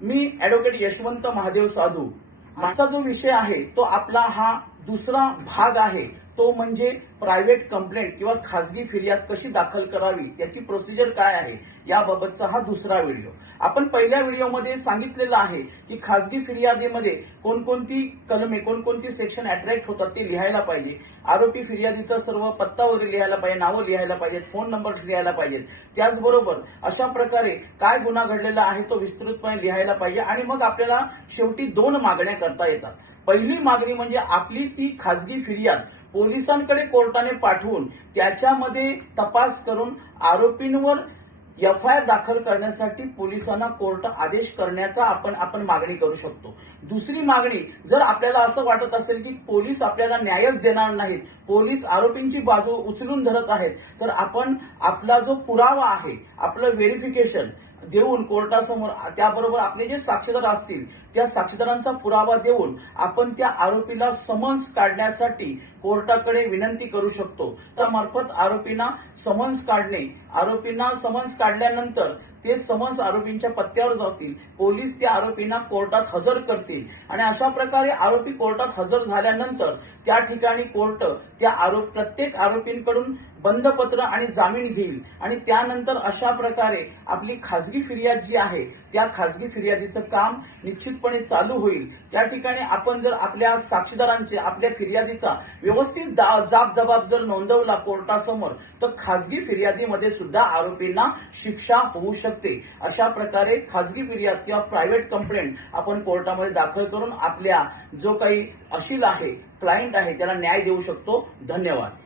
मी advocate Yashwant Mahadev साधू. माझा जो विषय आहे तो आपला हा दुसरा भाग आहे, तो म्हणजे प्रायव्हेट कंप्लेंट किंवा खासगी फिर्याद कशी दाखल करावी, याची प्रोसिजर काय आहे याबाबतचा हा दुसरा व्हिडिओ. आपण पहिल्या व्हिडिओमध्ये सांगितलेलं आहे की खासगी फिर्यादीमध्ये कोणकोणती कलमे, कोणकोणती सेक्शन अट्रॅक्ट होतात ते लिहायला पाहिजे. आरोपी फिर्यादीचा सर्व पत्ता वगैरे लिहायला पाहिजे, नावं लिहायला पाहिजेत, फोन नंबर लिहायला पाहिजेत. त्याचबरोबर अशा प्रकारे काय गुन्हा घडलेला आहे तो विस्तृतपणे लिहायला पाहिजे. आणि मग आपल्याला शेवटी 2 मागण्या करता येतात. पहिली मागणी म्हणजे आपली ती खासगी फिर्याद पोलिसांकडे कोर्टाने पाठवून त्याच्यामध्ये तपास करून आरोपींवर एफआयआर दाखल करण्यासाठी पोलिसांना कोर्ट आदेश करण्याचा आपण मागणी करू शकतो. दुसरी मागणी, जर आपल्याला असं वाटत असेल की पोलीस आपल्याला न्यायच देणार नाहीत, पोलीस आरोपींची बाजू उचलून धरत आहेत, तर आपण आपला जो पुरावा आहे, आपलं व्हेरिफिकेशन देऊन कोर्टासमोर, त्याबरोबर आपले जे साक्षीदार असतील त्या साक्षीदारांचा पुरावा देऊन आपण त्या आरोपीला समन्स काढण्यासाठी कोर्टाकडे विनंती करू शकतो. त्यामार्फत आरोपींना समन्स काढणे, आरोपींना समन्स काढल्यानंतर ते समन्स आरोपींच्या पत्त्यावर जातील, पोलीस त्या आरोपींना कोर्टात हजर करतील आणि अशा प्रकारे आरोपी कोर्टात हजर झाल्यानंतर त्या ठिकाणी कोर्ट त्या प्रत्येक आरोपींकडून बंधपत्र आणि जामीन घेईल आणि त्यानंतर अशा प्रकारे आपली खासगी फिर्याद जी आहे त्या खासगी फिर्यादीचं काम निश्चितपणे चालू होईल. त्या ठिकाणी आपण जर आपल्या साक्षीदारांचे, आपल्या फिर्यादीचा व्यवस्थित जाब जबाब जर नोंदवला कोर्टासमोर, तर खासगी फिर्यादीमध्ये सुद्धा आरोपींना शिक्षा होऊ शकते. अशा प्रकारे खासगी फिर्याद किंवा प्रायव्हेट कंप्लेंट आपण कोर्टामध्ये दाखल करून आपल्या जो काही अशील आहे, क्लायंट आहे, त्याला न्याय देऊ शकतो. धन्यवाद.